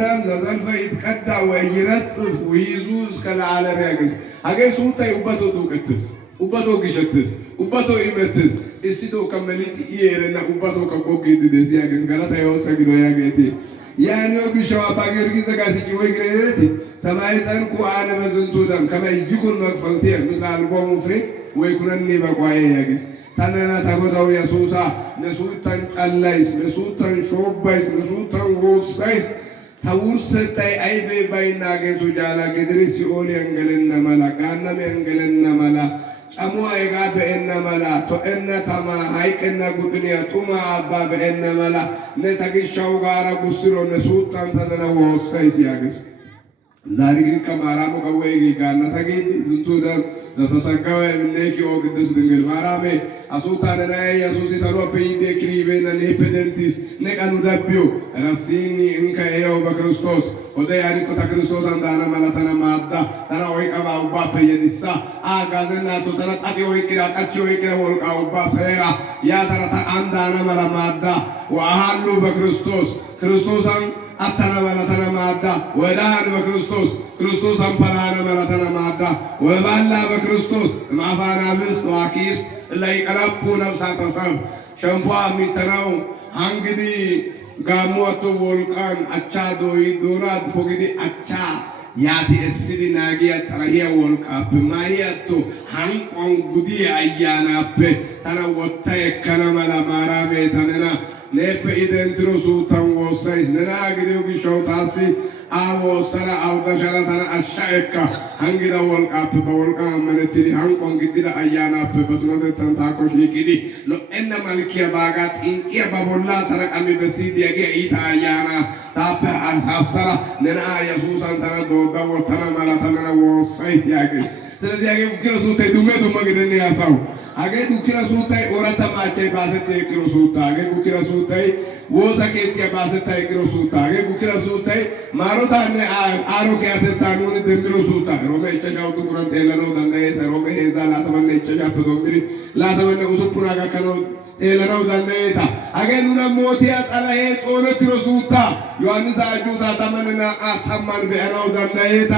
ደም ዘዘልፈ ይትቀዳ ወይረጽፍ ወይዙዝ ከለዓለም ያገዝ አገ ሱታይ ኡበቶ ዱቅትስ ኡበቶ ግሸትስ ኡበቶ ይመትስ እስቶ ከመሊት ይየረና ኡበቶ ከቆጊድ ደስ ያገዝ ገላታ ይወሰግዶ ያገቲ ያኔው ግሸዋ ባገርጊ ዘጋሲቂ ወይ ግሬቲ ተማይፀንኩ አነ በዝንቱ ደም ከመይኩን መቅፈልቴ ምስላል ቆሙ ፍሬ ወይ ኩነኒ በቋየ ያገዝ ታነና ታጎዳው ያሱሳ ነሱታን ጫላይስ ነሱታን ሾባይስ ነሱታን ጎሳይስ ታውርሰታይ አይቤ ባይናገቱ ጃላ ገድሪ ሲኦል ያንገለና መላ ጋናም ያንገለና መላ ጫሙ አይጋ በእና መላ ቶእና ታማ ሃይቅና ጉድንያ ጡማ አባ በእና መላ ነታግሻው ጋራ ጉስሮ ነሱታን ታነና ወሳይስ ያገስ ዛሬ ግን ከማራሙ ከወይ ጋና ታገኝ ዝንቱ ደም ዘተሰጋው እነኪ ኦግድስ ድንግል ማራሜ አሱታነና ኢየሱስ ሰሎ በይዴ ክሪቤና ለፔደንቲስ ነቀኑ ዳቢዮ ራሲኒ እንከ ኤዮ በክርስቶስ ወደ ያሪኮ ተክርስቶስ አንዳና ማላተና ማዳ ተራ ወይ ቀባው ባፈየዲሳ አጋዘና ተራ ጣቂ ወይ ቂራቃቺ ወይ ቂራ ወልቃው ባሰራ ያ ተራ አንዳና ማላ ማዳ ወአሃሉ በክርስቶስ ክርስቶስን አተና ማላተና ማዳ ወዳን በክርስቶስ ክርስቶስ አምፓላና ማላተና ማዳ ወባላ በክርስቶስ ማፋና ምስት ዋኪስ ላይ ቀላፑ ነፍሳተ ሰብ ሸምፖ ሚተናው አንግዲ ጋሞቶ ወልቃን አቻ ዶይ ዶናት ፎግዲ አቻ ያቲ እስዲ ናጊያ ተራሂያ ወልቃፕ ማሂያቶ ሃንቆን ጉዲ አያናፕ ተና ወታ የከና ማላ ማራሜ ተነና ነፕ ኢደንትሮ ሱታን ወሳይስ ነና ግዲው ጊሾታሲ አዎ ሰራ አውጋሻራ ተና አሻየካ አንግዳ ወልቃፕ በወልቃ አመነትሊ ሃንቆን ግዲዳ አያናፕ በትኖተ ተንታኮሽ ይግዲ ለእነ ማልኪያ ባጋት ኢንቂያ ባቦላ ተረቃሚ በሲዲ ያገ ኢታ አያና ታፐ አሳራ ነና ኢየሱስ አንተና ዶጋ ወተና ማላተና ወሳይስ ያገ ስለዚህ ያገ ኩክረሱተ ዱሜ ዱማ ግደነ ያሳው አገ ኩክረሱታይ ኦራታ ማቼ ባሰተ ኩክረሱታ አገ ኩክረሱታይ ወሰኬት ባሰተ ኩክረሱታ አገ ኩክረሱታይ ማሮታነ አሮኬ አተታኑን ደምሮሱታ ሮሜ ጨጃው ዱኩራን ተለኖ ደንጋይ ሮሜ ሄዛ ላተመነ ጨጃ ፕዶምሪ ላተመነ ኡሱፑራ ጋከኖ ኤለናው ዳንዴታ አገኑና ሞቲያ ጣላዬ ጦነት ረሱታ ዮሐንስ አጁታ ተመነና አታማን በእናው ዳንዴታ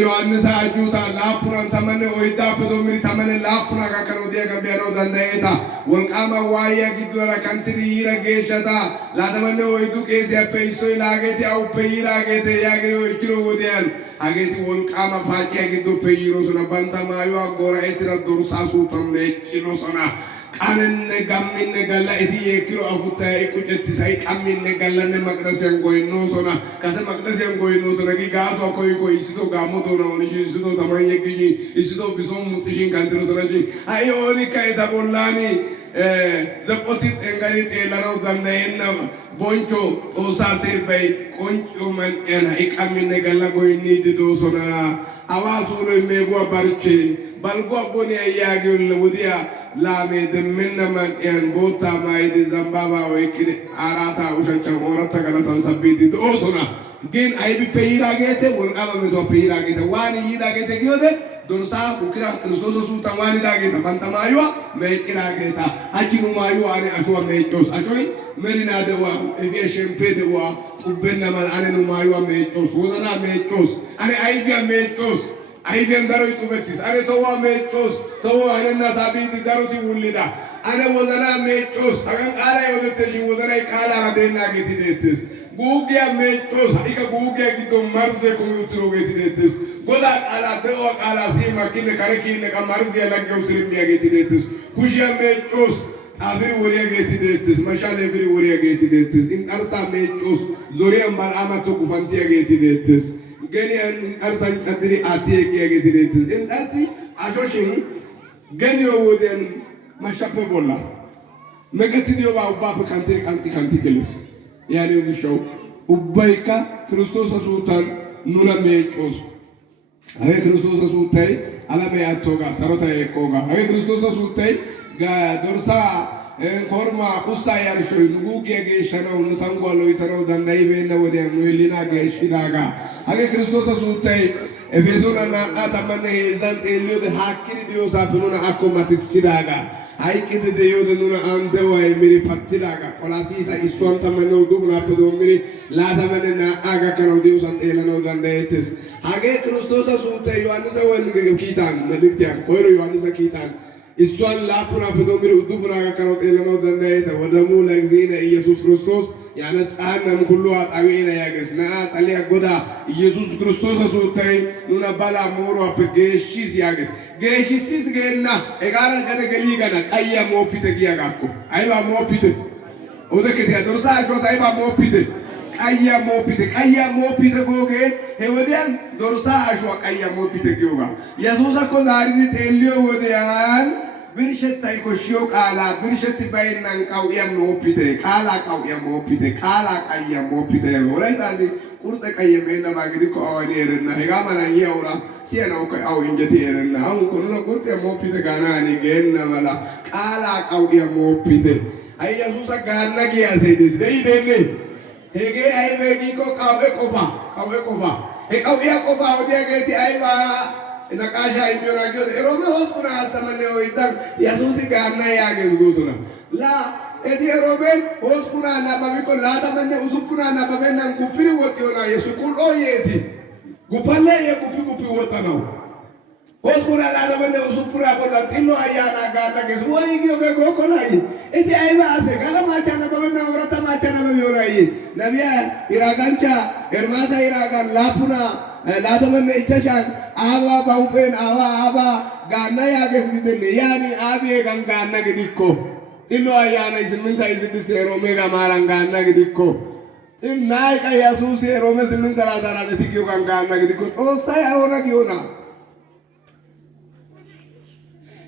ዮሐንስ አጁታ ላፑራን ተመነ ወይዳ ፕዶምሪ ተመነ ላፑራ ጋከኖ ዲያ ገቢያኖ ዳንዴታ ወንቃማ ዋያ ግዶራ ካንትሪ ይረጌሸታ ላተመነ ወይዱ ቄስ ያፔይሶይ ላጌቲ አው ፔይራጌቴ ያገዮ ይችሮ ወዲያን አጌቲ ወንቃማ ፋቂያ ግዶ ፔይሮ ሶና ባንታ ማዩ አጎራ ኤትራ ዶርሳሱ ተመችሎ ሶና ቃነነ ጋሚነ ገላ እቲ የኪሎ አፉታ ይቁጨት ሳይ ቃሚነ ገላነ መቅደስያን ጎይኖ ሶና ከሰ መቅደስያን ጎይኖ ሶና ጊጋቶ ኮይ ኮይ ሲቶ ጋሞቶ ነው ልጅ ሲቶ ተማየ ግጂ ሲቶ ቢሶም ሙጥሽን ካንትሮ ሰራጂ አይኦኒ ካይታ ቦላኒ ዘቆቲ እንጋሪ ጤላራው ዳንዳይና ቦንቾ ጦሳሴ በይ ቆንጮ መንኤና ይቃሚነ ገላ ጎይኒ ድዶ ሶና አዋሱ ነው ሜጓ ባርቼ ባልጓ ቦኒ ያያገል ወዲያ ላሜ ደምነ መንኤን ቦታ ማይድ ዘምባባ ወይኪ አራታ ውሸቻ ወረታ ገለታን ሰቢት ዶሶና ግን አይቢ ፔይራጌቴ ወንቃማ መቶ ፔይራጌቴ ዋኒ ይዳጌቴ ጊዮደ ዶርሳ ቡክራ ክርስቶስ ሱታ ዋኒ ዳጌታ ባንተማዩዋ መይቂራጌታ አጂኑ ማዩ አኔ አሽዋ መይጮስ አሾይ መሪና ደዋ እቪ ሸምፔ ደዋ ቁበና ማልአኔኑ ማዩዋ መይጮስ ወዘና መይጮስ አኔ አይቪያ መይጮስ አይቪያን ዳሮይ ጡበቲስ አኔ ተዋ መይጮስ ተዋ አኔና ሳቢት ዳሮቲ ውሊዳ አኔ ወዘና መይጮስ አገን ቃላ ይወደተሽ ወዘና ቃላ አደና ጌቲ ደትስ ጉጊያ መይጮስ ኢከ ጉጊያ ጊዶ መርዘ ኮሚውትሮ ጌቲ ደትስ ጎዳ ቃላ ደዋ ቃላ ሲማ ኪነ ከረኪነ ከመርዘ ያለገው ስርሚያ ጌቲ ደትስ ኩሽያ መይጮስ አፍሪ ወሪያ ጌቲ ደትስ መሻለ ፍሪ ወሪያ ጌቲ ደትስ እንቀርሳ መይጮስ ዞሪያ ማልአማቶ ጉፋንቲያ ጌቲ ደትስ ገኒ እንቀርሳን ቀድሪ አቲየ ጌቲ ደትስ እንጣሲ አሾሽን ገኒ ወደን መሻፈ ቦላ መገት ዲዮባ ኡባፍ ካንቲ ካንቲ ካንቲ ክልስ ያኔ ልሽው ኡባይካ ክርስቶስ ሱታን ኑለ መይጮስ አይ ክርስቶስ ሱታይ አለመ ያቶጋ ሰሮታ የቆጋ አይ ክርስቶስ ሱታይ ዶርሳ ኮርማ ቁሳ ያርሾይ ንጉጌ ገሸነው ንታንጓሎ ይተረው ዳንዳይ በእነ ወዲያ ሙይሊና ገሽዳጋ አይ ክርስቶስ ሱታይ ኤፌሶና አታመነ ሄዛን ጤልዮ ሀኪሪ ዲዮሳ ፍኑና አኮማት ሲዳጋ hayqidi de'iyode nuna andeeway miri pattidaga qolaasiisa issuwan tammanne uddufunaappe doommidi laatamanne naa"aa gakkanawu diyosan xeellanawu danddayettes. Hagee Kiristoosa suuttay Yohaannisa wonggele kiitaan መልእክቲያን koyro Yohaannisa kiitaan issuwan laappunaappe doommidi uddufunaa gakkanawu xeellanawu danddayetta. ወደሙ ለእግዚእነ ኢየሱስ ክርስቶስ ያነጻንም ሁሉ አጣዊነ ያገስ ና ጣሊያ ጎዳ ኢየሱስ ክርስቶስ ሱታይ ኑና ባላ ሞሮ አፕጌሺስ ያገስ ጌሺስ ገና ኤጋራ ገደ ገሊጋና ቀያ ሞፒተ ጊያጋኮ አይባ ሞፒተ ኦደከተ ያደርሳ አጆታ አይባ ሞፒተ ቀያ ሞፒተ ጎጌ ሄወዲያን ዶርሳ አጆ ቀያ ሞፒተ ጊዮጋ ኢየሱስ እኮ ዛሬ ጤልዮ ወዲያን ብርሸታይ ኮሽዮ ቃላ ብርሸት ባይናን ቃው ያሞፒቴ ቃላ ቃው ያሞፒቴ ቃላ ቃይ ያሞፒቴ ወላይታዚ ቁርጠ ቀይ መና ማግዲ ኮአወኒ የረና ሄጋ ማናን ያውራ ሲያናው ከአው እንጀት የረና አው ኮኖ ቁርጠ ያሞፒቴ ጋናኒ ገና ማላ ቃላ ቃው ያሞፒቴ አይ ኢየሱስ ጋና ጊያሰይደስ ደይደኔ ሄጌ አይ በጊኮ ቃው ቆፋ ሄቃው ያ ቆፋ ወዲያ ገቲ አይባ naqasha imyona gyo erome hospuna astamane oitan yasusi ganna yages gusuna la edi erome hospuna na babiko la tamane usupuna na babena gupiri wotiona yesu kulo yeti gupalle ye gupi wotano hospuna la tamane usupura bola tillo ayana ganna ges woi gyo be gokolai edi aiba ase gala machana babena orata machana babiolai nabia iragancha ermasa iragan lapuna la tamane ichashan आवा बाउपेन आवा गाना यागे सिद्धे यानी आवे गंगाना के दिक्को इल्लो आयाना इसमें का इस दिसेरो में गामारा गाना के दिक्को इन नाय का यीशु से रोमे सिमिन सला सला दे क्यों गंगाना के दिक्को तो सही होना क्यों ना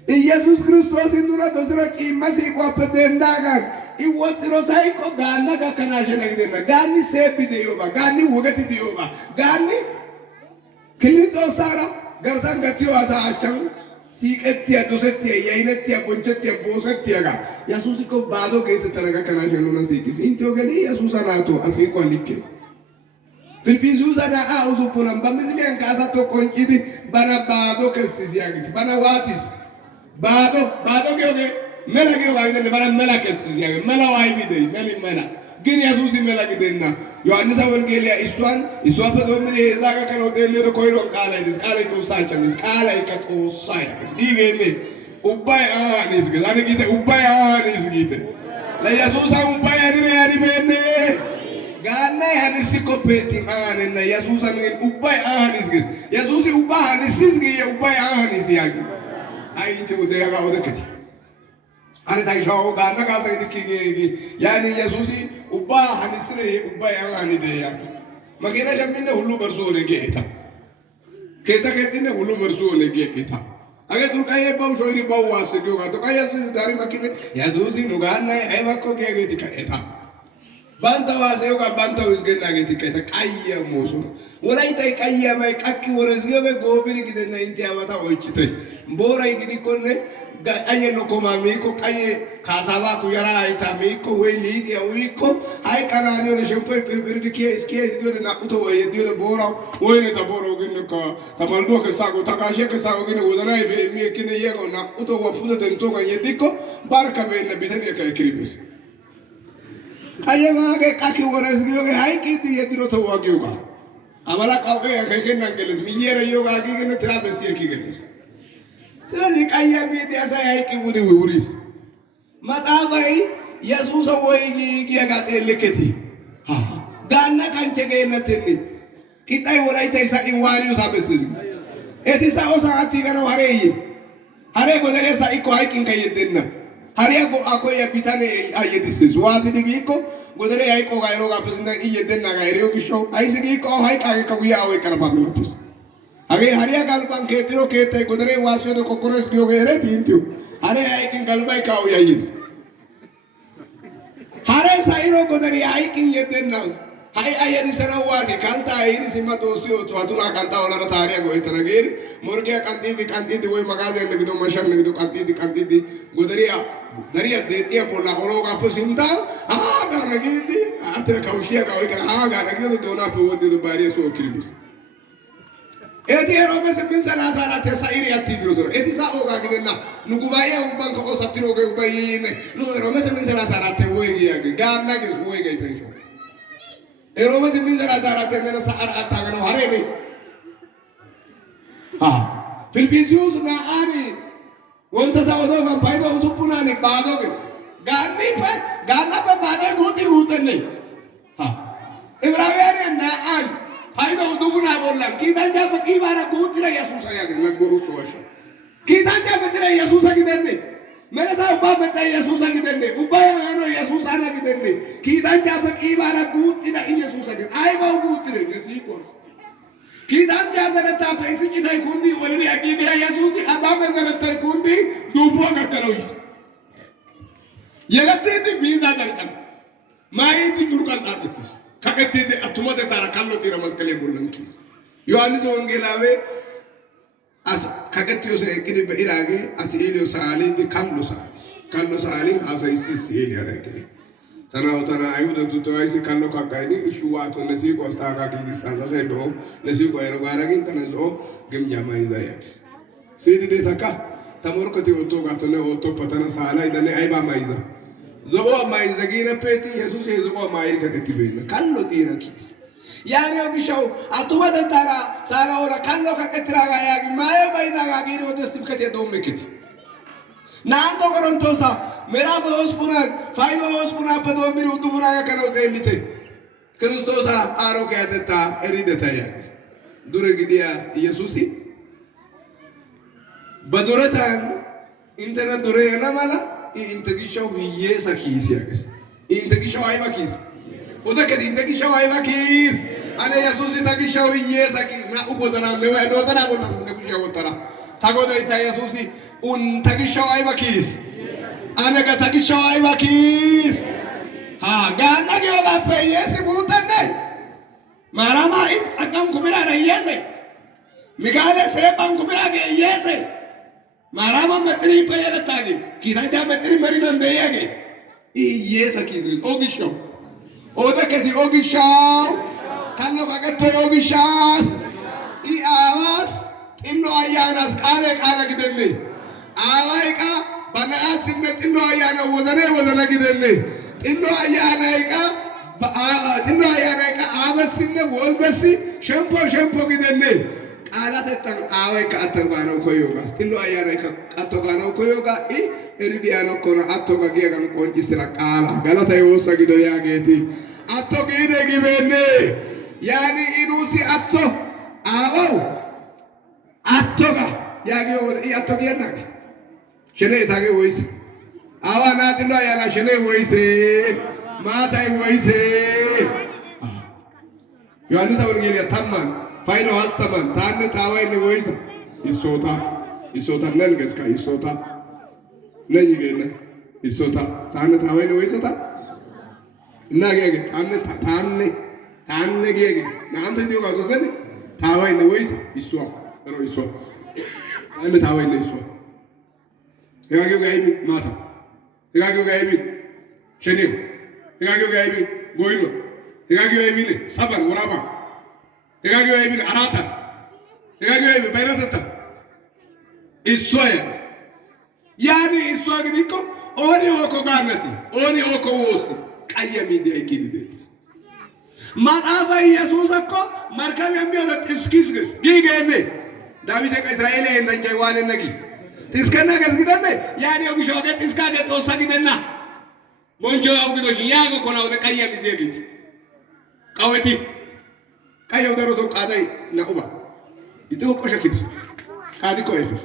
यीशु क्रिस्टोस इंदुरा दूसरा की मसीह को अपदेंदा का इवोतिरो सही को गाना का कनाशे नहीं देना गानी से भी दियोगा गानी वगति दियोगा गानी किलितो सारा गरसन गतियो आसा आचंग सीकेतिया दुसेतिया याइनेतिया पंचतिया बोसेतिया का यीशु को बादो के तरह का कनाशे नुना सीकिस इंतो गली यीशु नातो असी को लिखे फिलिपिंस ना आ उजुपुना बमिसली अंकासा तो कोंचिदी बना बादो के सिसियागिस बना वातिस बादो के होगे मेला के होगा बना मेला के सिसियागिस मेला वाई भी दे मेला ግን ኢየሱስ ይመላግደና ዮሐንስ ወንጌልያ ኢስዋን በዶምን የዛጋ ከኖቴ ለዶ ኮይሮ ቃላይ ተውሳቸንስ ቃላይ ከተውሳይስ ዲገኔ ኡባይ አኒስ ገዛኔ ጊተ ኡባይ አኒስ ጊተ ለኢየሱስ ኡባይ አድሬ ያዲበኔ ጋና ያንስ ኮፔቲ አነና ኢየሱስ አን ኡባይ አኒስ ጊ ኢየሱስ ኡባይ አኒስ ጊ ኡባይ አኒስ ያጊ አይቴ ወደያጋ ወደከቲ አነ ታይሻው ጋና ጋዛ ይድኪ ያኒ ኢየሱስ ኡባ ሀኒስሬ ኡባ ያኒ ደያ መገና ጀምነ ሁሉ በርሶ ለጌታ ከተከተነ ሁሉ በርሶ ለጌታ አገ ቱርካዬ ባው ሾይሪ ባው ዋስጊው ጋቶ ካያሱ ዛሬ መኪነ ያዙሲ ኑጋና አይባኮ ጌጌቲ ከኤታ ባንታ ዋሴው ጋ ባንታው ይዝገና ጌቲ ከኤታ ቀየሞሱ ወላይታይ ቀየማይ ቀኪ ወረዝገበ ጎብሪ ግደና እንቲያባታ ወጭተ ቦራይ ግዲ ኮነ አየ ሎኮማ ሚኮ ቀየ ካሳባ ኩያራ አይታ ሚኮ ወይ ሊዲ ዊኮ አይ ካናኒ ወደ ሸምፖ ፕሪፕሪዲኬ ስኬስ ግደ ናቁቶ ወይ ዲዮ ቦራው ወይ ነታ ቦራው ግን ኮ ተማልዶ ከሳጎ ተካሸ ከሳጎ ግን ወዘናይ በሚከነ የጎ ናቁቶ ወፉደ ደንቶ ከየዲኮ ባርካ በእነ ቢተን የከክሪብስ አየ ማገ ቃኪ ወረስ ግዮ ሃይ ቂት የድሮ ተዋጊው ጋ አማላ ቃውቀ ከከና ገለዝ ሚየረ ዮጋ ግን ትራበስ የኪገለስ ስለዚህ ቀያ ቤት ያሳይ አይቅቡድ ውሪስ መጣባይ ኢየሱስ ወይ ጊያጋጤ ለከቲ ጋና ካንቸ ገነተኒ ቂጣይ ወላይታይ ሳቂ ዋሪው ታበስስ እቲሳ ኦሳቲ ገነው ሀሬ ጎደሬ ሳይኮ አይቅን ከየደና ሀሪያ ጎ አኮያ ቢታኔ አየዲስስ ዋት ዲጊኮ ጎደሬ አይቆ ጋይሮ ጋብስና እየደና ጋይሬው ግሾ አይስጊኮ ሃይቃ ከጉያ ወይ ቀርባምለቱስ አገ ሀሪያ ጋልባን ከትሮ ከታይ ጎደሬ ዋስዮ ኮኮረስ ዲዮ ገሬ ቲንቱ ሀሬ አይቅን ጋልባይ ካው ያይስ ሀሬ ሳይሮ ጎደሬ አይቅን የደና ሃይ አየዲ ሰራዋዲ ካንታ አይሪ ሲማቶ ሲዮ ቷቱና ካንታ ወላራ ታሪያ ጎይ ተረገር ሞርጊያ ካንቲዲ ወይ መጋዘ ንግዶ መሻን ንግዶ ካንቲዲ ጎደሪያ ደሪያ ደቲያ ፖላ ሆሎጋ ፖሲንታ ጋነጊዲ አትረ ካውሺያ ጋይ ከራ ጋነጊዲ ዶና ፖወዲ ዶ ባሪያ ሶ ክሪብስ ኤቲ ሮሜ 8:34 የሳኢሪ አትይብሩ ነው ኤቲ ሳኦጋ ግደና ንጉባኤ እንኳን ከቆሳትሮ ገባይ ነው ሮሜ 8:34 ወይ ያገ ጋና ግዝ ወይ ጋይተሽ ሮሜ 8:34 እንደና ሳአር አታገነው አሬ ፊልጵስዩስ ናአኒ ወንተ ታውዶ ባይዶ ሱፑናኒ ባዶግስ ጋና በባዶ ጉቲ ጉተነ ዕብራውያን ናአን ባይዶ ዱጉና ቦላም ኪታንጃ በቂባራ ጉትረ ኢየሱስ ያገ ለጎሩ ሶሽ ኪታንጃ በትረ ኢየሱስ አግደነ መረታ ባበታ ኢየሱስ አግደነ ኡባያ ነው ኢየሱስ አናግደነ ኪታንጃ በቂባራ ጉትረ ኢየሱስ አግደ አይባው ጉትረ ለሲቆስ ኪታንጃ ዘነታ ፈይስቂ ታይ ኩንዲ ወይኔ አጊግራ ኢየሱስ አባበ ዘነታ ኩንዲ ዱቦ ገከለው የለቴ ቢዛ ደርቀን ማይቲ ጁርቃን ጣጥት ከከቴ አቱማተ ታራ ካሎ ጢራ መስቀሌ ቦለንኪስ ዮሐንስ ወንጌላዊ አስ ከከቴዮ ሰግዲ በኢራጌ አስኢሊዮ ሳሊ ካሎ ሳሊ አሳይሲስ ኢሊ ያረገ ተና አይሁድ ተቶይስ ካሎ ካካይኒ እሹዋቶ ነሲ ኮስታካ ጊዲስ አዛሰይ ነው ነሲ ቆይሮ ጋራጊን ተነዞ ግምጃ ማይዛያስ ሲዲ ተካ ተሞርኮቲ ወቶ ጋቶነ ወቶ ፓተና ሳላ ይደነ አይባ ማይዛ ዘኦ ማይዛ ጊረፔቲ ኢየሱስ የዘኦ ማይር ከከቲበይና ካሎ ጢራኪስ ያኔው ግሻው አቱማተ ታራ ሳላ ወራ ካሎ ከከትራ ጋያጊ ማየ ባይና ጋጊሪ ወደ ስብከት የዶምክት ናንቶ ቆሮንቶሳ ምዕራፍ ሆስፑናን ፋይዶ ሆስፑና በዶሚሩ ዱፉና ከነው ጠይልቴ ክርስቶስ አሮክ ያተታ እሪደታ ያግ ዱረ ግዲያ ኢየሱስ በዱረታን ኢንተነ ዱረ ያናማላ ኢንተጊሻው ይየሳ ኪስ ያግስ ኢንተጊሻው አይባኪስ ወደከ ኢንተጊሻው አይባኪስ አነ ኢየሱስ ኢንተጊሻው ይየሳ ኪስ ና ኡቦተና ለወደና ቦታ ነጉሻው ወተራ ታጎዶ ኢታ ኢየሱስ ተጊሻው አይባኪስ አነጋ ተጊሻው አይባኪስ ጋና ጊዮጋ ፈየስ ጉተነ ማራማ ኢንጸቀም ኩብራ ረየሰ ሚጋለ ሰባን ኩብራ ገየሰ ማራማ መጥሪ ፈየለታጊ ኪታንጃ መጥሪ መሪና እንደያገ ኢየሳ ኪዝ ኦግሻው ኦደከቲ ኦግሻው ካሎ ካቀቶ ኦግሻስ ኢአዋስ ኢኖ አያናስ ቃለ ግደነ አዋይቃ በናስ ኢኖ አያና ወዘነ ግደነ ኢኖ አያናይቃ ኢኖ አያናይቃ አበስነ ወልበሲ ሸምፖ ግደነ ቃላተን አዋይቃ አተጋነው ኮዮጋ ኢኖ አያናይቃ አተጋነው ኮዮጋ እሪዲያኖ ኮና አተጋ ጊያጋን ቆንጭስራ ቃላ ገላታ ይወሳ ግዶ ያጌቲ አቶ ጊደ ግበነ ያኒ ኢኑሲ አቶ አው አቶጋ ያጌው አቶጊያናገ ሸኔ ታገ ወይስ አዋና ድሎ ያላ ሸኔ ወይስ ማታይ ወይስ ዮሐንስ ወንጌል ታማን ፋይኖ አስተማን ታን ታዋይን ወይስ ይሶታ ነን ገስካ ይሶታ ነኝ ገነ ይሶታ ታን ታዋይን ወይስ ታ እና ገገ ታን ገገ ናንተ ዲዮ ጋር ታዋይን ወይስ ይሶ ሮይሶ አንተ ታዋይን ይሶ የጋጊው ጋይቢ ማታ የጋጊው ጋይቢ ሸኔው የጋጊው ጋይቢ ጎይኖ የጋጊው ጋይቢ ሰበን ወራባ የጋጊው ጋይቢ አራታ የጋጊው ጋይቢ ባይራተታ ኢሶያ ያኒ ኢሶ ግዲኮ ኦኒ ኦኮ ጋነቲ ኦኒ ኦኮ ወስ ቀየሚ ዲይኪዲት ማጣፋ ኢየሱስ እኮ መርከብ የሚሆነው እስኪስግስ ጊገኔ ዳዊት ከእስራኤል እንደንቻይ ዋነ ነጊ እስከና ገዝግደነ ያኔ ወግሾገ እስካገ ጦሳ ግደና ሞንጆ አውግዶሽ ያጎ ኮናው ተቀየም ዚያጊት ቃወቲ ቀየው ደሮቶ ቃዳይ ለኡባ ይተው ቆሸኪት ቃዲ ቆይስ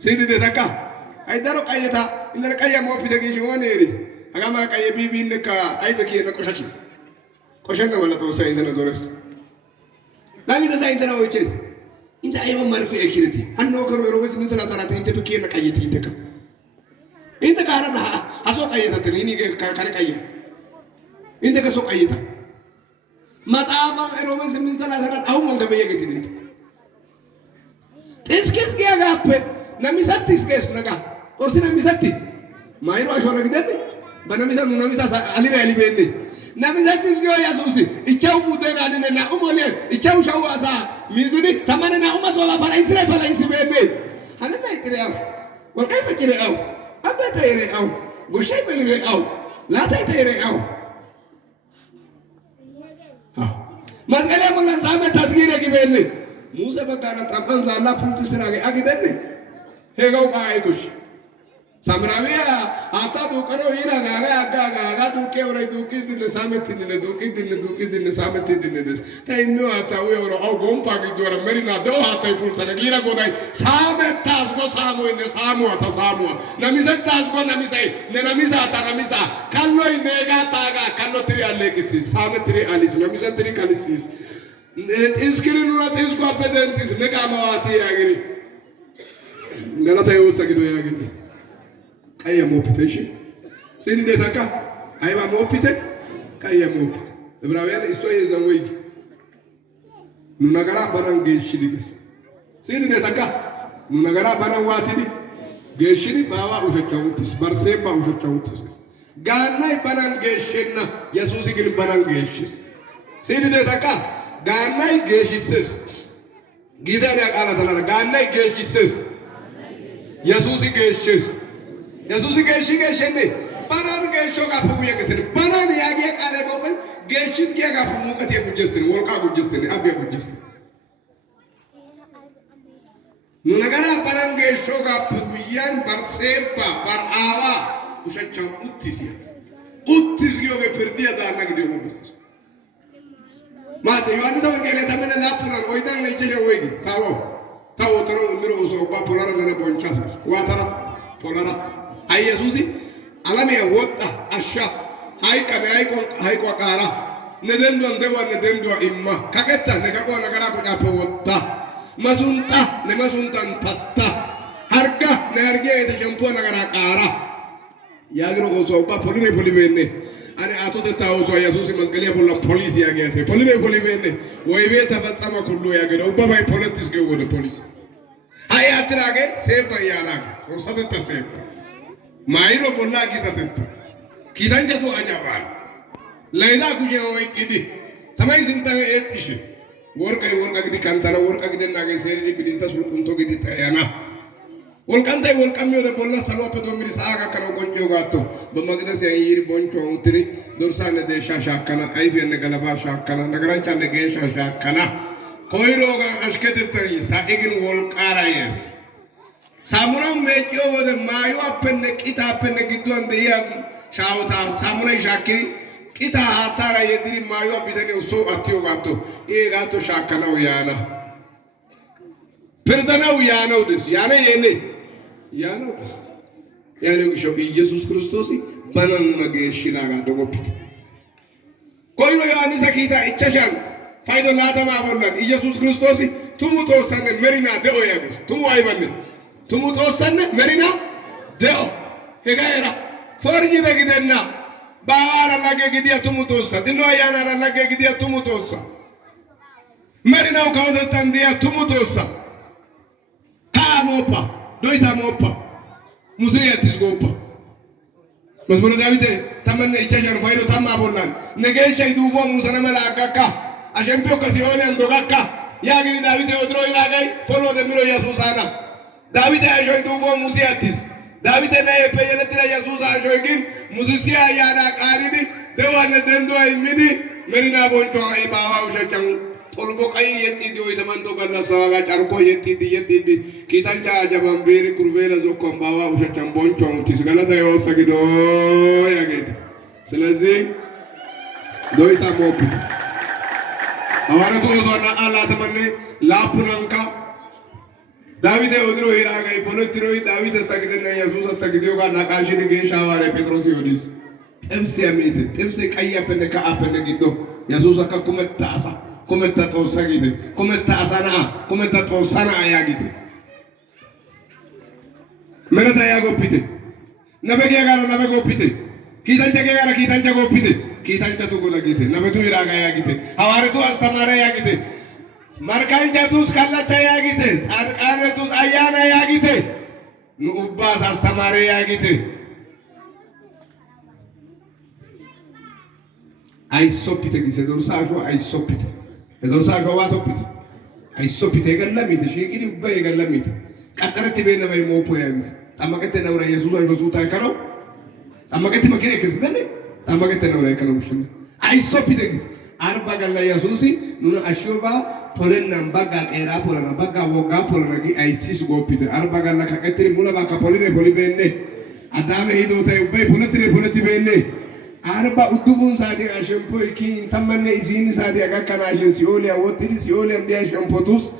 ሲዲ ደተካ አይደሮ ቀየታ እንደረ ቀየም ወፍደጊሽ ሆኔሪ አጋማ ቀየ ቢቢ ነካ አይፈኪ ነቆሸኪስ ቆሸነ ወለቶ ሳይንተነ ዞረስ ዳዊት ታይንተና ወይቼስ እንደ አይበ መርፌ እኪርቲ አኖ ከሮ ሮበስ ምን ሰላጣራተ እንተ ፍቄ ነቀየት ይተካ እንተ ካረና አሶ ቀየታ ትሪኒ ካረ ቀየ እንተ ከሶ ቀየታ ማጣባ ሮበስ ምን ሰላጣራተ አሁን ወንገ በየገት ይደት እስኪስ ጊያጋፕ ነሚሰት እስከስ ነጋ ኦርሲና ሚሰት ማይሮ አሾ ነግደን በነሚሳ ነሚሳ አሊራ ያሊበንዴ namisatis go Yesusi ichau budena dine na umole ichau shawasa mizini tamane na umaso la para isi bebe hanana itireo wal kayfa kireo abata ireo goshay belireo la tayreo ha mazgale molan sabe tasgire gibenne musa bagara tapan zalla punti sirage agidenne hegau kai kush Samravia ata dukano ira gaga duke ora duke dile sameti dile sameti dile des tai no ata we ora au gompa gi dora merina do ata fultana gira godai sametas go samu ne samu ata samu namisetas go namisai ne namisa ata namisa kallo inega taga kallo tri allegisi sametri alis namisatri kalisis iskirinu at isko apedentis mega mawati yagiri galata yosagido yagiri Kaya mopite sini de taka aiba mopite kaya mopite Ibrahim iso yezanweji nunagara banan geshidigis sini de taka nunagara banan watidi geshiri bawa ushachautis barseba ushachautis ganai banan geshenna Yesusi gil banan geshis sini de taka ganai geshises gidana ala talara ganai geshises Yesusi geshis Yesusi geshine banan gesho ga pugu yegesene banan yage kale boben geshis ge ga pugu kate bujestene wolka bujestene abbe bujestene nunagara banan gesho ga pugu yan barsepa barawa ushacha uttis ge perdia da na gidiyo basta mate yohani sawan ge tamene na punan oidan ne chele oigi tawo taro miro so ba polara na bonchas watara polara Ay Yesusi alame wota asha hay kame hay ko kara nedendo ndewa nedendo imma kaketa ne kako na gara ko kapo wota masunta ne masuntan patta harga ne harge ite jampo na gara kara yagiro ko so ba poli benne ani atote tawo so Yesusi masgalia bolla police yage se poli benne woibe tafatsama kullu yagiro ubba politis ge wona police ay atrage seba yana ko sadetta seba Mairo bolla gitatetta kidanja to ajabal laida kuje oikidi tamai sintawe etishi worka gidi kantara worka gidi nage seri bidinta sulkunto gidi tayana wolkanta wolkamyo de bolla salo pedo mi saga karo gonjo gatto bamagda se yiri boncho utri dorsane de shasha kana ayfenne galaba shakana nagarancha ne ge shasha kana koiro ga ashkete tayi sa igin wolkara yes Samuna mejo de mayo apenne kita apenne gidu ande ya shauta samuna shakiri kita hatara yediri mayo abitane uso atio gato e gato shakana uyana perdana uyana udes yana yene yana udes yana usho Jesus Christosi banan mage shiraga dogopite koiro yani sakita ichashan faido lata ma bollan Jesus Christosi tumuto sanne merina de oyagis tumu aybanne Tumuto sanne merina deo hegaera forji de gidenna baara lage gidia tumuto sa dino yana lage gidia tumuto sa merina ukauda tandia tumuto sa ka mopa doita mopa musriya tisgopa masmuna davide tamanne ichashan faido tamma bollan negesha iduvo musana mala akaka ashempio kasione andogaka yagini davide odro iragai polo de miro yasusana David ajoy duvo musiatis David na epeyeletira Jesus ajoygin musisia yana qaridi dewane dendo ay midi merina boncho ay bawa ushachang tolbo kai yetti do itamanto galla sawaga charko yetti kitancha jabambiri kurbela zokko bawa ushachang boncho tisgalata yo sagido yaget selezi doisa mopi awara to zona ala tamanne lapunanka Davide odro hiraga iponotiro Davide sagidena Jesus sagidio ga nakashi de geshaware Petros yodis MC amite MC kayya penne ka apenne gido Jesus aka kometta to sagide kometta to sana ayagite menata yago pite nabege gara nabego pite kitancha go pite kitancha to golagite nabetu hiraga yagite haware tu astamare yagite Markanjatus kalla chayagite, arkanetus ayana yagite, nu ubbas astamare yagite. አይሶፒተ ጊዜ ዶርሳሾ አይሶፒተ የዶርሳሾ ዋቶፒተ አይሶፒተ የገለሚት ሺግዲ በይ የገለሚት ቀጠረት ቤነ በይ ሞፖ ያንስ ታመቀተ ነው ኢየሱስ አይሶሱታ ከነው ታመቀተ መኪና ከስደለ ታመቀተ ነው ከነው ሽን አይሶፒተ ጊዜ አርባ ገላ ኢየሱስ ኑና አሾባ ፖለና ባጋ ቀራ ፖለና ባጋ ወጋ ፖለና ጊ አይሲስ ጎፒተ አርባ ገላ ከቀትሪ ሙላ ባካ ፖሊኔ ፖሊቤኔ አዳመ ሂዶታ በይ ፖለቲ ቤኔ arba uduvun saati ashempo ikin tamanne isini saati agakana ashen sioliya wotiri sioliya biya shempotus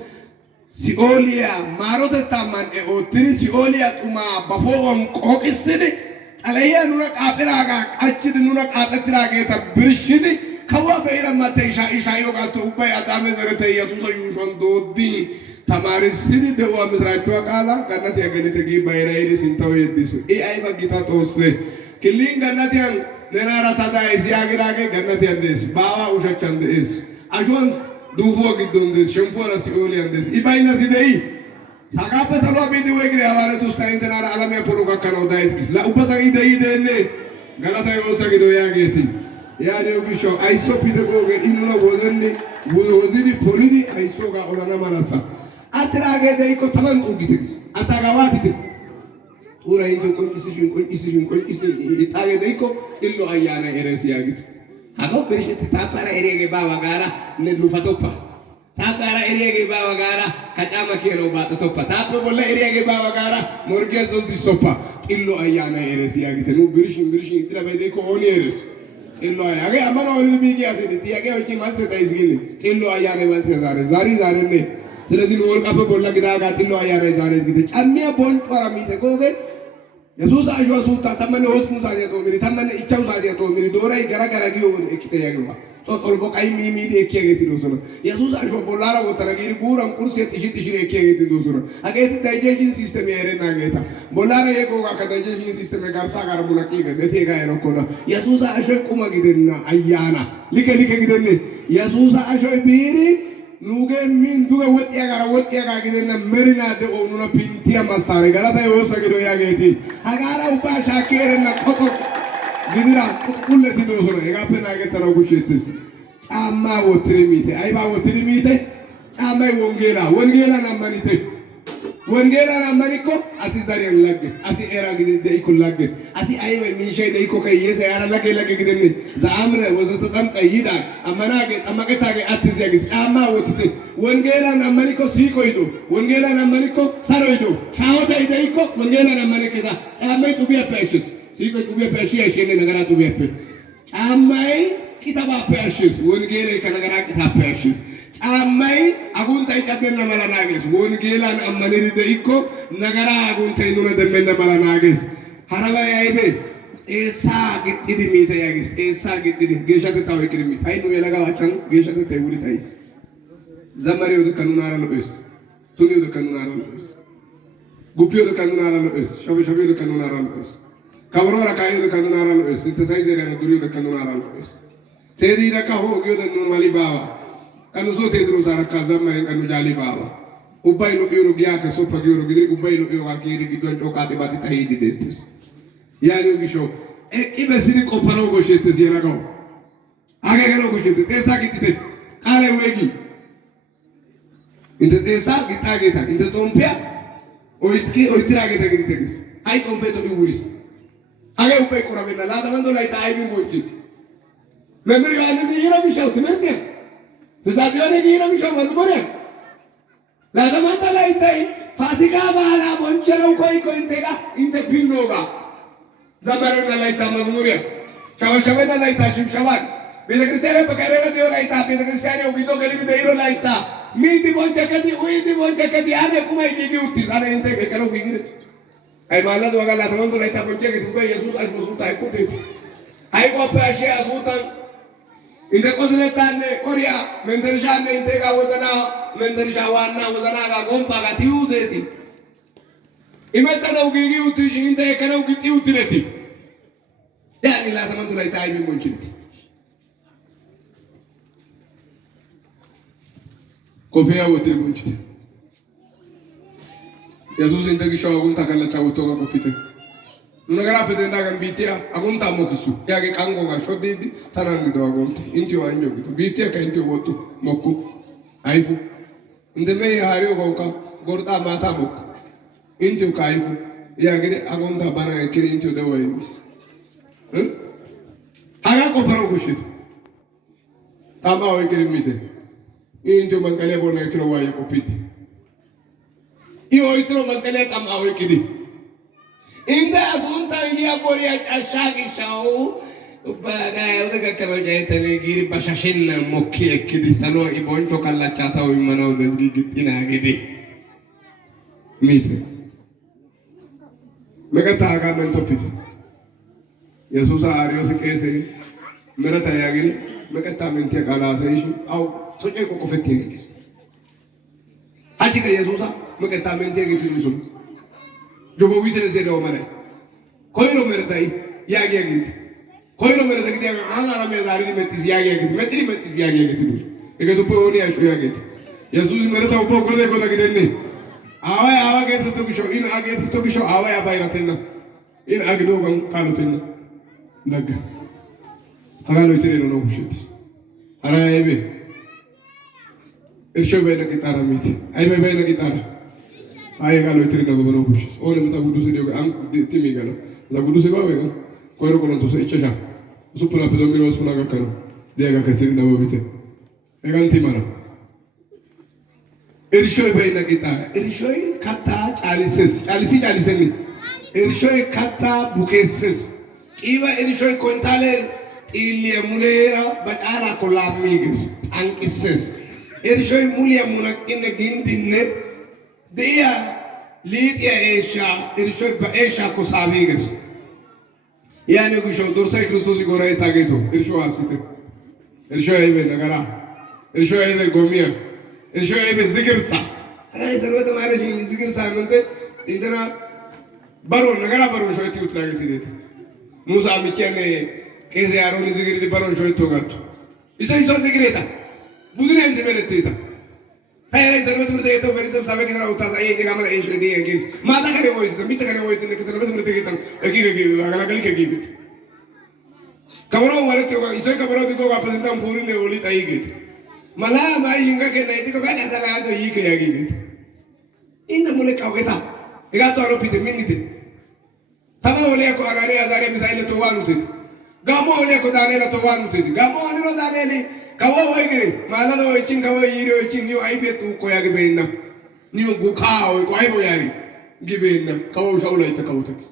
sioliya marote taman e otiri sioliya tuma bafoon qoqisini alaya nuna qafiraga qachidi nuna qafetiraga ta birshidi kawa beira mate isha yoga to ubay adame zarete yesusa yushon dodi tamarisini de wa misracho qala ganate yagelite gi bayra edi sintaw yedisu e ay bagita tosse kilin ganate Nenara tada isiagirage ganati andes bawa ushachandes ashwan dufo gidondes shempora sioli andes ibaina sidei sagape salwa bidi wegre awale tu staintenara alamia poluka kana udais kis la upasa idei denne galata yosa gido yageti yani ugisho aiso pidegoge inuno wozenni wozidi polidi aiso ga olana manasa atrage dei ko taman ugitis atagawati ura into konisi itaage deiko illo ayana eresi yagit hago berisheti tapara erege bawa gara ne lufatoppa tapara erege bawa gara kachama kelo ba toppa tapo bolla erege bawa gara morge zolti soppa illo ayana eresi yagit nu berishin itira be deiko oni eres illo ayage amano oli bigi asidi tiage ochi malse taisgilni illo ayana malse zari ne ስለዚህ ወልቃፈ ቦላ ግዳጋ ጥሎ አያረ ዛሬ ግደ ጫሚያ ቦንጮራ ሚተጎገ ኢየሱስ አጆሱታ ተመነ ሆስሙ ሳዲያ ጦሚሪ ተመነ ኢቻው ሳዲያ ጦሚሪ ዶራይ ገራገራ ጊዮ እክተ ያግባ ጾጦል ቦቃይ ሚሚዲ እከገቲ ዶሰነ ኢየሱስ አጆ ቦላራ ወተረጊሪ ጉራም ቁርስ የጥሽጥሽ እከገቲ ዶሰነ አገቲ ዳይጀሽን ሲስተም ያረና ገታ ቦላራ የጎጋ ከዳይጀሽን ሲስተም ጋርሳ ጋር ሙላቂ ገዘቴ ጋር ነው ኢየሱስ አጆ ቁማ ግደና አያና ሊከ ግደነ ኢየሱስ አጆ ቢሪ nuge min duga wottiya gidena merina de onuna pintiya masare galata yosa gido yageti agara uba shakere na koto gidira kulle ti dosoro egape na getara gushetes amma wotrimite ayba wotrimite amma wongela na manite wongela na maniko asi zariyan lagge asi era gidi de ikul lagge asi aywe mi shay de iko kay yesa yara lagge gidenne zaamre wozoto tam qayida amanage amagetage atiziyagis amma wotite wongela na maniko sikoido wongela na maniko saroido shaoda ide iko wongela na manikeda amma tubiya peshes siko tubiya peshi shene nagara tubiya pe amma kitaba peshes wongela kanagara kitaba peshes Amai agunta ikadena malanages wongelan ammaniri de ikko nagara agunta inuna demenna malanages haraba yaibe esa gittidi mite yagis esa gittidi geshate tawe kirmi aynu yelaga wachan geshate tewuri tais zamari od kanunara loes tuni od kanunara loes gupi od kanunara loes shabi od kanunara loes kabrora kayo od kanunara loes intesaize re duri od kanunara loes tedi raka hogi od normali bawa kanu so te dro sara kaza mare kanu jali bawa ubay no biro gya ka so pagiro gidri ubay no biro ka kiri gidon joka de bati tahidi detes yani gisho e ibesini ko pano go shetes yela go age gelo go shetes tesa gitite kale wegi inte tesa gitage ta inte tompia oitira gita gidite gis ai competo iuris age ubay ko rabena la da mando la ita ai mi mojit memri ani zira gisho tmente Tazabiyone giro misho mazmure. La damanda la itai fasika bala bonchero koi intega inte pinnoga. Zabarona la ita mazmure. Chawa la ita shimshawan. Bida cristiano pakarera dio la ita bida cristiano ugido geli de iro la ita. Miti bonchakati ane kuma igi utti sare inte ke kalo bigire. Ai mala do gala damanda la ita bonchakati uba Jesus ai musuta ai puti. Ai ko pashe azutan Inte kosuletane Korea menderishane intega wazana menderisha wana wazana ga gompa ga tiudeti imetana ugigi utishi inte kana ugiti utireti yani la tamantu la itai bi monchiti kopea wotri monchiti Jesus inte gisho gunta kala chawoto ga kopite Nagara pedenda gambitia agonta mokisu yage kango ga shodidi tanangi do agonta inti o anjo gitu bitia ka inti wotu mokku aifu inde me hario gonka gorda mata mokku inti o kaifu yage agonta bana kiri inti o dewo imis aga ko paro gushit tama o kiri mite inti o maskale bona kiro wa ya kopiti io itro maskale tama o kiri Inda asunta ia boria ashagi shau baga udaga karo jaita ne giri bashashin mokki ekkidi sano iboncho kala chata o imano desgi gitina gidi mitre mega taga mento piti Jesus ario se kese mera tayagiri mega tamenti kala seishi au soje ko kofetti ngis haji ka Jesus mega tamenti ngiti sum Jomo witere se do mare koyro mertai yagi yagi koyro mertai gidi ana na me dari metis yagi yagi metri metis yagi yagi ege to poni ashu yagi Jesus merta upo gode gode gidenne awa ge to kisho in age to kisho awa ya bayratenna in age do gan kalutenna lag hagalo itere no bushit ara ebe irsho be na gitara miti aibe be na gitara Ay galo itere na babano bushis ole meta gudu se dio an timi galo la gudu se bawega koyro ko non to se ichacha supra pedo miro supra ga kano dega ka sir na babite e ganti mara irshoy bayna gitara irshoy kata chaliseni irshoy kata bukeses iwa irshoy kontale ilie mulera batara ko lamiges ankises irshoy mulia munakinne gindinne Dia lead ya Asia, irshoy ba Asia ko sabigas. Yani gusho dorsay Kristos igora itageto, irsho asite. Irsho ebe nagara. Irsho ebe gomia. Irsho ebe zikirsa. Ay sarvata mare zikirsa mente indana baron nagara baron shoyti utrageti det. Musa amikene keze aroni zikirdi baron shoyto gatto. Isa zikireta. Budune enzimeretita. Hey, sarvata merte to beri sab sabe ke dara uta ay jega mala ish di again mata kare hoy to mita kare hoy to ne ke sarvata merte ke tan ki agala gali ke gibit kamaro wale to isoy kamaro diko ka presentam puri ne oli tai git mala mai hinga ke nai diko ba ta la to yi ke ya gibit inda mole ka weta ega to aro pite minite tama ole ko agare azare misaile to wanu tit gamo ole ko danela to wanu tit gamo ani ro daneli Kawo oigere, malala oichin kawo yiri oichin niyo aibetu ko ya gibenna. Niyo gukao ko aibo yari gibenna. Kawo shaula ita kawo takis.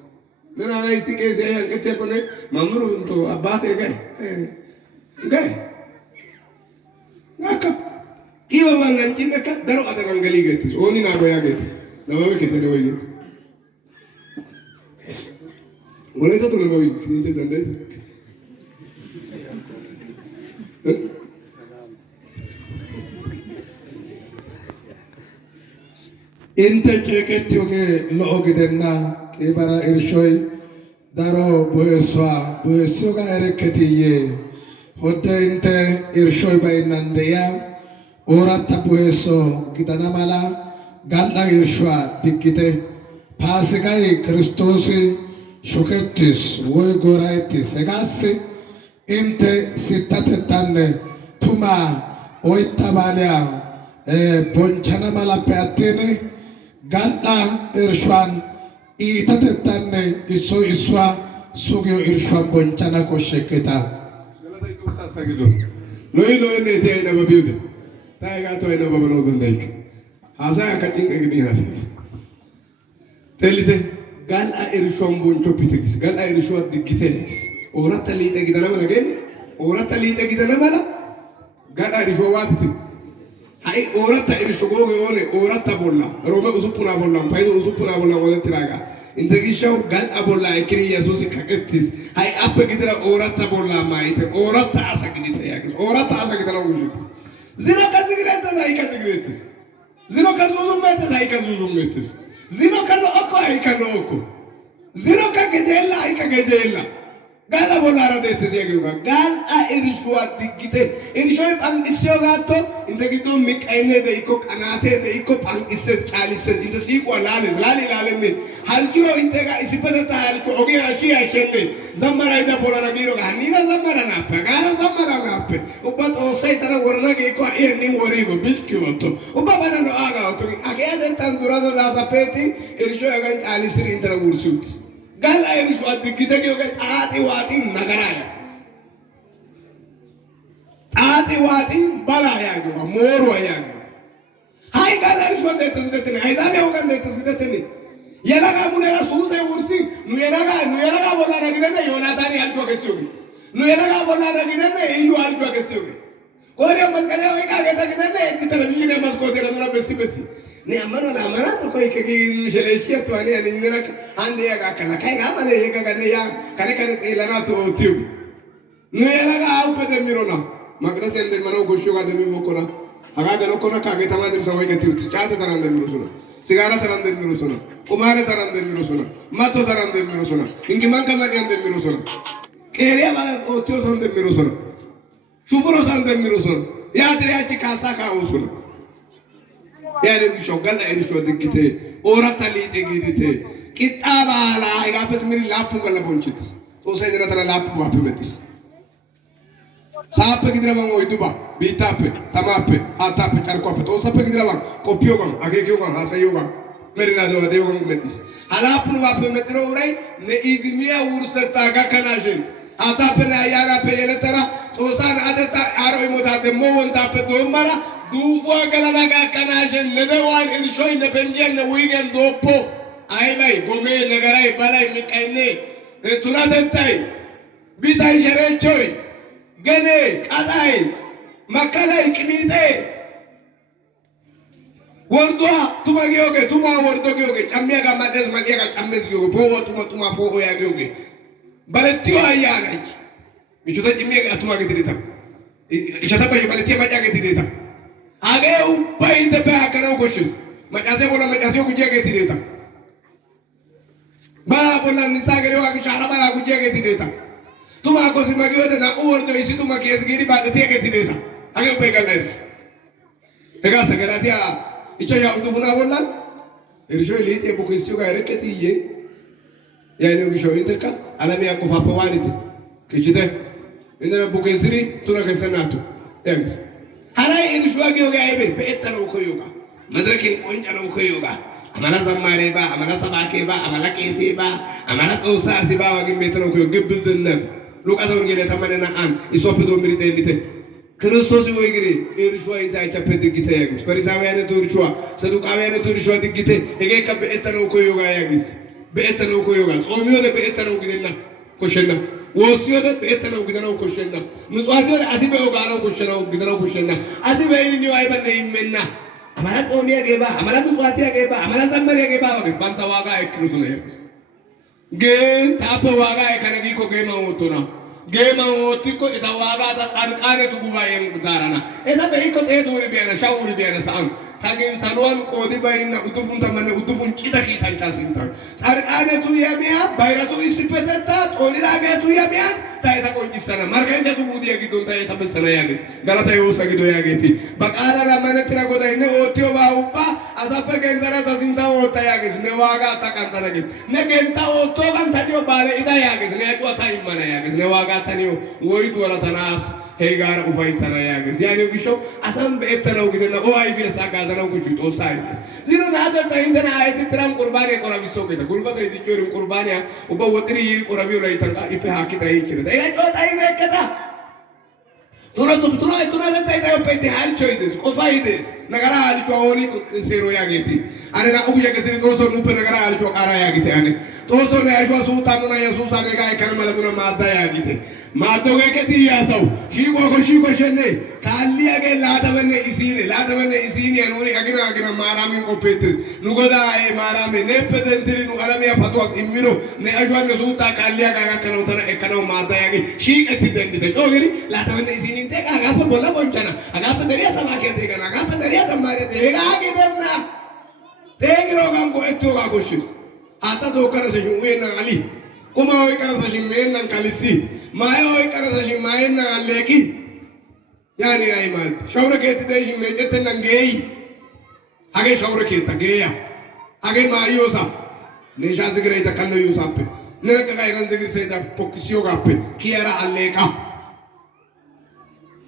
Nana na isi kese ya kete ko ne mamuru to abate gai. Gai. Ngaka. Kiwa wangan kinaka daro ada gangali getis. Oni na goya get. Na bawe kete ne oige. Wala to ne bawe kete dande. Inte keketioge loogidena kebara irshoy daro boeswa ereketiye hodde inte irshoy bainandeya orata boeso gidana mala galla irshwa dikite pasikai Kristosi shuketis woy goraitis egasi inte sitate tanne tuma oitabalia bonchana mala peatene Ganda irshwan itatetanne iso iswa sugyo irshwan bonchana ko sheketa. Galata itu sasa gitu. Loi ne te na babiude. Tai ga to ina babano don like. Asa ka cinga gidi hasis. Telite gal a irshwan boncho pitekis. Gal a irshwan digitex. Orata lite gidana mala gen. Orata lite gidana mala. Gal a irshwan watiti. Hai orata irshogoge one orata bolla rome usupuna bolla faido usupuna bolla wala tiraga indegishaw gal abolla ekri Jesus kaketis hai appe gidira orata bolla maite orata asa gidita yagis orata asa gidira wujitis zino kazigreta hai kazigretis zino kazuzumeta hai kazuzumetis zino kano oko hai kano oko zino kagedella hai kagedella Gala bollara deettes yaagiyoogaa. Gaala irshuwaa diggite. Irshoy phanqissiyoogaatto inte giddon miqqaynee de'ikko qanaatee de'ikko phanqissees caalissees. Inte siiquwaa laalees. Laalenne halchchiro inteega issippetettaa halchcho ogiyaa hashshi hashshenne zammarayda polana giiroogaa. Hanniira zammaranaappe hagaara zammaranaappe ubba Xoossay tana worana giikko ha'i hannin woriigo biskki ootto. Ubba bana lo'aagaa ootto. Akeetettan durada daasapeetti irshoy hagan caalissiri intena wurssi uttis. Gala irshuwaa diggite giyoogee xaaxi waaxin nagaraaya. Xaaxi waaxin balaa yaagiyoogaa mooruwaa yaagiyoogaa. Hayi gala irshuwaa deettes gidettine hayzaabiyaa wogan deettes gidettine yelagaa muleera suusee wurssi nu yelagaa bollaana gidenne Yoonaataani halchuwaa kessiyooge. Nu yelagaa bollaana gidenne Iyyuu halchuwaa kessiyooge. Qooriyaa masqaliyaa oyqaageeta gidenne itti televizhiiniyaa maskooteera nuna bessi. Ne amano la amanato ko ikki misheleshia to ani ani nena ande ya gakala kai ga male ye ga ne ya kane elana to tiu no yela ga au pede mirona magda sende mano gosho ga de mi mokona aga ga no kona ka ge tamadir sawai ga tiu chaata taran de mirusuna sigara taran de mirusuna kumare taran de mirusuna mato taran de mirusuna ingi manka ma de mirusuna keriya ma o tio son de mirusuna shuburo san de mirusuna ya dire achi kasa ka usuna ያኔ ቢሾጋል አይርሾ ድግቴ ኦራታ ሊጤ ጊዲቴ ቂጣባላ አይጋፈስ ምን ላፕ ገለቦንቺት ቶሳይ ድረተራ ላፕ ዋፕ መጥስ ሳፕ ግድረማ ወይ ዱባ ቢታፕ ተማፕ አታፕ ጨርቆፕ ቶሳፕ ግድረማ ኮፒዮጋም አገጊዮጋም አሳዮጋም መሪና ደወዴዮጋም መጥስ አላፕ ዋፕ መጥሮ ወራይ ነኢድሚያ ውርሰታ ጋከናሽን አታፕና ያራ ፔየለተራ ቶሳን አደታ አሮ ይሞታ ደሞ ወንታፕ ዶማራ Duufoo galana gaakkanaajen nedewaan irshoy ne penjeen ne wiigen dooppo aybay gomee nagaray balay miqqaynee tunatettay bitay shareechoy genee qaxay makkalay qimiixee worduwaa tuma giyooge tumaa wordo giyooge cammiyaagaa madhees madhiyaagaa cammees giyooge poo'uwaa tumaa poo'o yaa giyooge balettiyoo ayyaanachi michota cimmiyaagaa tumaa getideta ishata bayo balettiyaa macaa getideta Age ubba inte pe hakana ukoshis. Macase bola macase kujia geti deta. Bala bola nisagere wa kishara bala kujia geti deta. Tuma akosi magiyo de na uordo isi tuma kies giri ba de geti deta. Age ubba galay. Ega sagaratia icha ya udufuna bola. Irisho elite bukisiyo ga reketi ye. Yani urisho interka alami akofa pe wanite. Kichite. Indana bukisiri tuna kesenatu. Thanks. Harai irshuwa giyoga aybe beetta no koyoga madrakin qonca no koyoga amana zammare ba amana sabake ba amana qese ba amana tosa siba wagi beetta no koyoga gibbizነት luqas wongeለ tamanena an isopedo mirite elite ክርስቶስ ወይ ግሪ irshuwa intacha pedigite yagis farisawiyan to irshuwa saduqawiyan to irshuwa digite ege ka beetta no koyoga yagis beetta no koyoga xomiyo de beetta no gidenna koshena ወሲዮደ በእተነው ግደናው ኮሸና ምጽዋጆደ አሲበ ኦጋናው ኮሸናው ግደናው ኮሸና አሲበ ይኒው አይበነ ይመና አማራ ጦሚያ ገባ አማራ ምጽዋቲያ ገባ አማራ ዘመሪያ ገባ ወገ ባንታ ዋጋ አይክሩስ ነው ያርኩስ ግን ታፈ ዋጋ አይከነጊ ኮ ገማው ወቶና ገማው ወጥኮ እታ ዋጋ ታንቃነቱ ጉባኤም ዳራና እታ በኢኮ ጤቶሪ ቢያና ሻውሪ ቢያና ሳም ታገን ሳሎን ቆዲ ባይና ኡዱፉን ተመነ ኡዱፉን ቂታ ቂታንቻስ እንታ ሳርቃነቱ የሚያ ባይራቱ ይስፈተታ ጦሊራገቱ የሚያ ታይታ ቆንጂሰና ማርካንጀቱ ጉዲያ ጊዶን ታይታ በሰና ያገስ ጋላታ ይወሳ ጊዶ ያገቲ በቃላ ለማነትራ ጎዳይነ ኦቲዮ ባውባ አሳፈ ገንተራ ተሲንታ ወጣ ያገስ ነዋጋ ታቃንታነገስ ነገንታ ወጥቶ ባንታዲዮ ባለ ኢዳ ያገስ ነያቋታ ይመና ያገስ ነዋጋ ታኒዮ ወይቱ ወራተናስ ሄጋር ኡፋይስተና ያገስ ያኔ ግሾ አሰም በእተናው ግደና ኦ አይፊስ አጋዘናው ኩሹ ጦሳይ ዚኖ ናደታ እንደና አይት ትራም ቁርባኔ ቆራቢሶ ገደ ጉልበታ ይዝጆሪ ቁርባኔ ኦባ ወጥሪ ይሪ ቆራቢው ላይ ተንቃ ኢፔ ሀቂታ ይችላል ያ ጦጣይ በከታ ቱና ለታይ ታይፔ ሃልቾ ይደስ ቆፋ ይደስ ነገራ አልቾ ሆኒ ሴሮ ያጌቲ አነና ኡጉ ያገስሪ ጦሶ ኑፕ ነገራ አልቾ ቃራ ያጌቲ አነ ጦሶ ነው ያሽዋ ሱታኑና የሱሳ ነገ አይከረመለቱና ማዳ ያጌቲ ማዶገ ከቲ ያሰው ሺቆ ሸኔ ካሊያገ ላተበነ ኢሲኒ ያኑሪ አግና ማራሚን ቆፔትስ ኑጎዳ አይ ማራሜ ነፈደንትሪ ኑ አለሚያ ፈቷስ ኢሚኖ ነአሽዋ ነሱታ ካሊያጋ ከነው ተነ ከነው ማዳ ያጌ ሺቀቲ ደንግተ ጆግሪ ላተበነ ኢሲኒ ተቃ ጋፈ ቦላ ቦንቻና አጋፈ ደሪያ ሰማከ ተገና አጋፈ ደሪያ ተማረ ተጋ ገደና ተግሮ ጋንጎ እቶ ጋጎሽስ አታ ዶከረሰ ወይና አሊ kuma hoy karasa shimmen nan kalisi maayo hoy karasa shimmayen nan alleqin yani ayman shawra keeti de shimme jette nan geyi hage shawra keeta geya hage maayosa ne shazigre ita kanno yusappe ne ka kay kan zigir sayda pokisiyo gappe kiera alleqa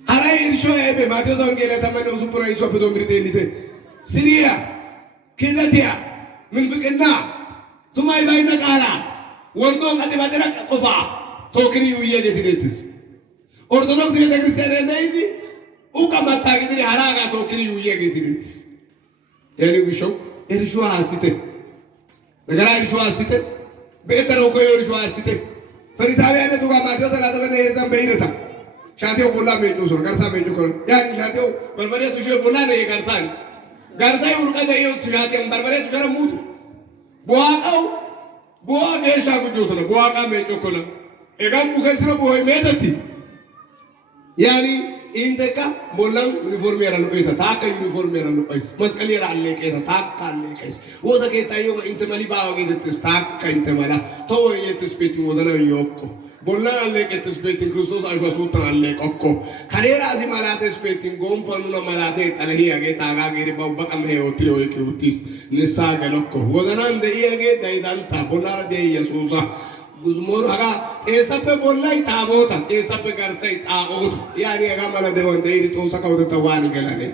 haray irsho ebe mateo zangele tamane usupura iso pedo mirte nite Syria kilatia min fikna tumay bayna qala wardo ngati badera qofa tokri uye getiretis orthodox beta cristiane neidi ukama tagidiri haraga tokri uye getiretis yani gisho irsho asite negara irsho asite betero ko irsho asite farisawiane tuga mateo zagata bene ezam beireta शादियों बोला मैं तो सुन गर्सा मैं जो करूँ यार शादियों बरबरे तुझे बोला नहीं गर्सा ही उनका नहीं हो शादियों बरबरे तुझे मूत बुआ ने शादी जो सुना बुआ का मैं जो करूँ एक हम मुखे सुना बुआ में देती यानी इन देखा बोलना यूनिफॉर्म मेरा लो ऐसा था का यूनिफॉर्म मेरा लो ऐसा मस्कली राल्ले के ऐसा था काल्ले के ऐसा वो सके ताइयों का इंतमाली बावगे देते स्टाक का इंतमाला तो ये तो स्पेटिंग वो ज़रा योको बोलना अल्ले के तस्बीतिंग क्रिस्टोस आयुष सूता अल्ले कोक्को खरेरा सी मलाते स्पेटिंग गोम पनुना मलाते तलही आगे तागा गिरे बाबा कम है होती हो एक उतीस निस्सा गलोक्को वो जनान दे ये आगे दाइदांता बोला रहे यसूसा गुज़मोर आगा ऐसा पे बोलना ही था वो था ऐसा पे घर से ही था वो था यानी आगा मला देवन दे इरी तो सका होता तवानी गलाने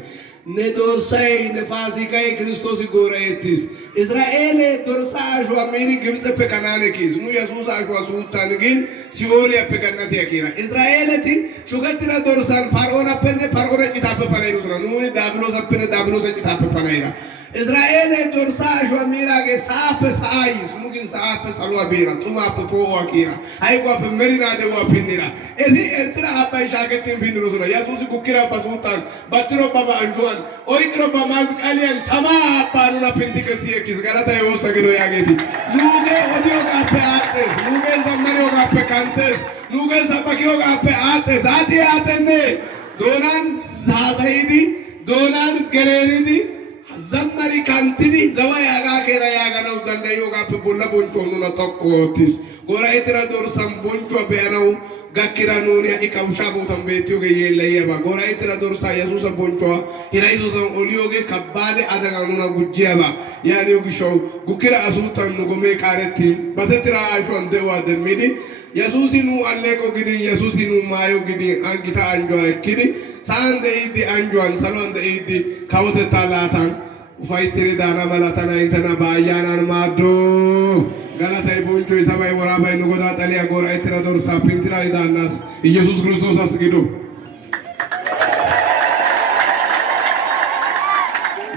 ne dorsai ne fasi kai Kristos goretis Israel dorsa jo amiri gibse pe kanane kis nu Jesus jo sultan gin sioli pe kannati akira Israel ti shugatira dorsan farona penne farona kitabe panairu nu ni dablo se kitabe panaira Israel dorsa jo amira ge sape sais mugin sape salwa bira tuma pe po akira ai go pe merina de wa pinnira ezi ertra apa shaketin pinru sura Jesus kukira pasutan batro baba anjuan oikro bamaz kalian tama panuna pintikasi ekis garata yo sagiro yageti nuge odio ga pe ates nuge zammario ga pe cantes nuge sabakio ga pe ates ati atenne donan zazaidi donan gereridi zammari kantidi zawa yaga kera yaga no danda yoga pe bolla boncho nuna tokkotis gora itira dor sam boncho beanau gakira nuni ikausha botam betioge yella gora itira dor sa Jesus boncho ira iso sam olioge kabade adaga nuna gujjeba yani yogi show gukira asutan nugome kareti batetira ashon dewa de midi Yesusinu alleko gidi Yesusinu mayo gidi angita anjo ekidi sande idi anjoan salonde idi kawote talatan ufaitiri dana malatana intana bayanan madu galata ibuncho isabai warabai nugoda talia gora itira dor sapintira idanas Jesus Christos asgido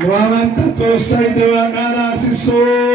Muamanta tosai dewa gara siso